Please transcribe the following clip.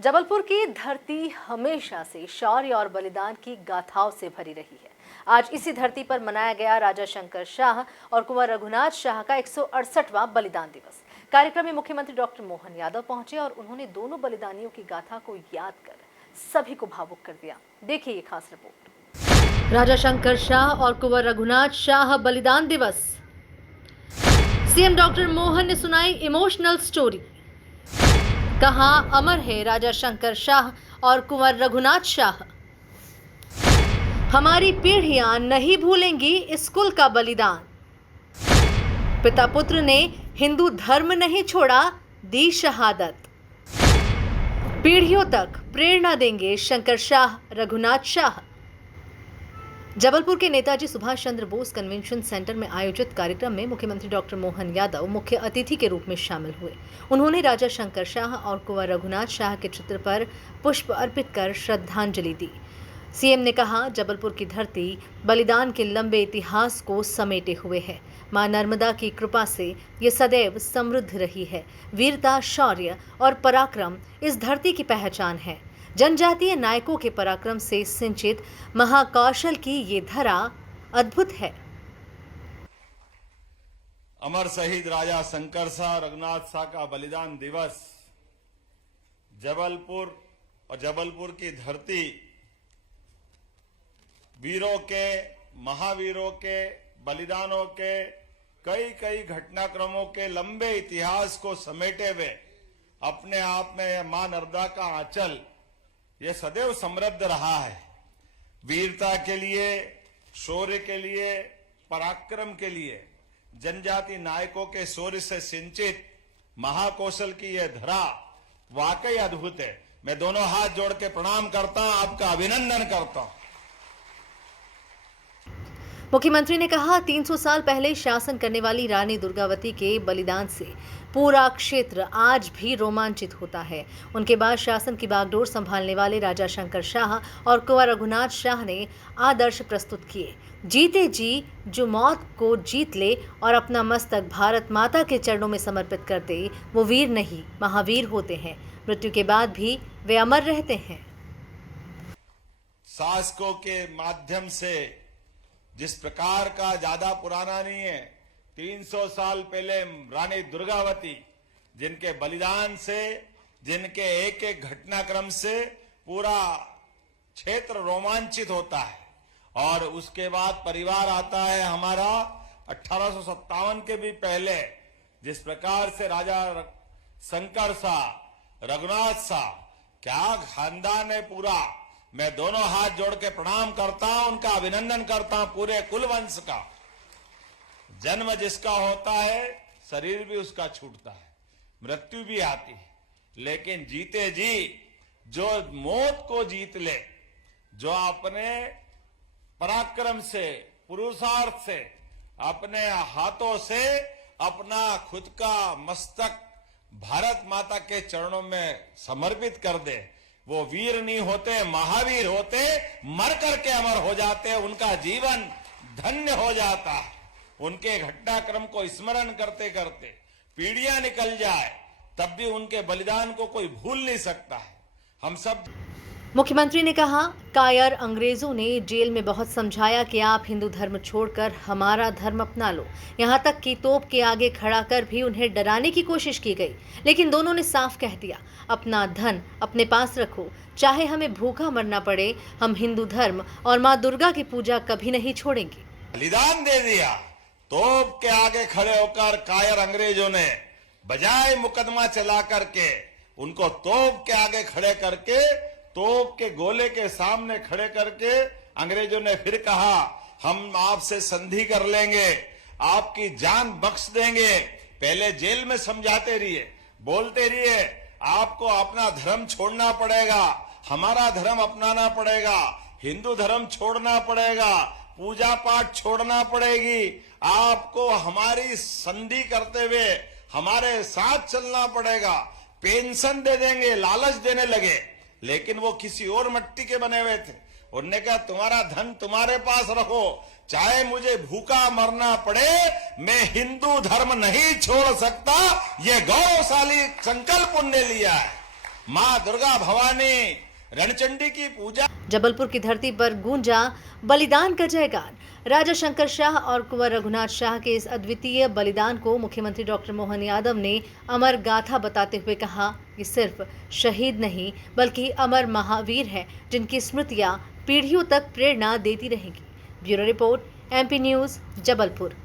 जबलपुर की धरती हमेशा से शौर्य और बलिदान की गाथाओं से भरी रही है। आज इसी धरती पर मनाया गया राजा शंकर शाह और कुंवर रघुनाथ शाह का 168वां बलिदान दिवस। कार्यक्रम में मुख्यमंत्री डॉक्टर मोहन यादव पहुंचे और उन्होंने दोनों बलिदानियों की गाथा को याद कर सभी को भावुक कर दिया। देखिए ये खास रिपोर्ट। राजा शंकर शाह और कुंवर रघुनाथ शाह बलिदान दिवस। सीएम डॉक्टर मोहन ने सुनाई इमोशनल स्टोरी। कहा अमर है राजा शंकर शाह और कुंवर रघुनाथ शाह। हमारी पीढ़ियां नहीं भूलेंगी इस कुल का बलिदान। पिता पुत्र ने हिंदू धर्म नहीं छोड़ा, दी शहादत। पीढ़ियों तक प्रेरणा देंगे शंकर शाह रघुनाथ शाह। जबलपुर के नेताजी सुभाष चंद्र बोस कन्वेंशन सेंटर में आयोजित कार्यक्रम में मुख्यमंत्री डॉक्टर मोहन यादव मुख्य अतिथि के रूप में शामिल हुए। उन्होंने राजा शंकर शाह और कुंवर रघुनाथ शाह के चित्र पर पुष्प अर्पित कर श्रद्धांजलि दी। सीएम ने कहा, जबलपुर की धरती बलिदान के लंबे इतिहास को समेटे हुए है। मां नर्मदा की कृपा से ये सदैव समृद्ध रही है। वीरता, शौर्य और पराक्रम इस धरती की पहचान है। जनजातीय नायकों के पराक्रम से सिंचित महाकौशल की ये धरा अद्भुत है। अमर शहीद राजा शंकर शाह रघुनाथ शाह का बलिदान दिवस जबलपुर और जबलपुर की धरती वीरों के, महावीरों के बलिदानों के, कई घटनाक्रमों के लंबे इतिहास को समेटे हुए अपने आप में मां नर्मदा का आंचल यह सदैव समृद्ध रहा है। वीरता के लिए, शौर्य के लिए, पराक्रम के लिए, जनजाति नायकों के शौर्य से सिंचित महाकौशल की यह धरा वाकई अद्भुत है। मैं दोनों हाथ जोड़ के प्रणाम करता हूं, आपका अभिनंदन करता हूं। मुख्यमंत्री ने कहा, 300 साल पहले शासन करने वाली रानी दुर्गावती के बलिदान से पूरा क्षेत्र आज भी रोमांचित होता है। उनके बाद शासन की बागडोर संभालने वाले राजा शंकर शाह और कुंवर रघुनाथ शाह ने आदर्श प्रस्तुत किए। जीते जी जो मौत को जीत ले और अपना मस्तक भारत माता के चरणों में समर्पित कर दे, वो वीर नहीं महावीर होते हैं। मृत्यु के बाद भी वे अमर रहते हैं। शासकों के माध्यम से जिस प्रकार का, ज्यादा पुराना नहीं है, 300 साल पहले रानी दुर्गावती जिनके बलिदान से, जिनके एक एक घटनाक्रम से पूरा क्षेत्र रोमांचित होता है। और उसके बाद परिवार आता है हमारा 1857 के भी पहले, जिस प्रकार से राजा शंकर शाह, रघुनाथ शाह, क्या खानदान है पूरा। मैं दोनों हाथ जोड़ के प्रणाम करता हूं, उनका अभिनंदन करता हूं। पूरे कुल वंश का जन्म जिसका होता है, शरीर भी उसका छूटता है, मृत्यु भी आती है, लेकिन जीते जी जो मौत को जीत ले, जो अपने पराक्रम से, पुरुषार्थ से, अपने हाथों से अपना खुद का मस्तक भारत माता के चरणों में समर्पित कर दे, वो वीर नहीं होते, महावीर होते, मर करके अमर हो जाते, उनका जीवन धन्य हो जाता है। उनके घटनाक्रम को स्मरण करते करते पीढ़ियां निकल जाए, तब भी उनके बलिदान को कोई भूल नहीं सकता है। हम सब। मुख्यमंत्री ने कहा, कायर अंग्रेजों ने जेल में बहुत समझाया कि आप हिंदू धर्म छोड़कर हमारा धर्म अपना लो। यहाँ तक कि तोप के आगे खड़ा कर भी उन्हें डराने की कोशिश की गई, लेकिन दोनों ने साफ कह दिया, अपना धन अपने पास रखो, चाहे हमें भूखा मरना पड़े, हम हिंदू धर्म और माँ दुर्गा की पूजा कभी नहीं छोड़ेंगे। बलिदान दे दिया। तोप के आगे खड़े होकर कायर अंग्रेजों ने बजाय मुकदमा चला करके, उनको तोप के आगे खड़े करके, तोप के गोले के सामने खड़े करके अंग्रेजों ने फिर कहा, हम आपसे संधि कर लेंगे, आपकी जान बख्श देंगे। पहले जेल में समझाते रहिए, बोलते रहिए, आपको अपना धर्म छोड़ना पड़ेगा, हमारा धर्म अपनाना पड़ेगा, हिंदू धर्म छोड़ना पड़ेगा, पूजा पाठ छोड़ना पड़ेगी, आपको हमारी संधि करते हुए हमारे साथ चलना पड़ेगा, पेंशन दे देंगे, लालच देने लगे। लेकिन वो किसी और मिट्टी के बने हुए थे। उन्होंने कहा, तुम्हारा धन तुम्हारे पास रखो, चाहे मुझे भूखा मरना पड़े, मैं हिंदू धर्म नहीं छोड़ सकता। ये गौरवशाली संकल्प उन्होंने लिया है। माँ दुर्गा भवानी रणचंडी की पूजा। जबलपुर की धरती पर गूंजा बलिदान का जयगान। राजा शंकर शाह और कुंवर रघुनाथ शाह के इस अद्वितीय बलिदान को मुख्यमंत्री डॉक्टर मोहन यादव ने अमर गाथा बताते हुए कहा कि सिर्फ शहीद नहीं बल्कि अमर महावीर है जिनकी स्मृतियां पीढ़ियों तक प्रेरणा देती रहेंगी। Bureau report, MP news, Jabalpur.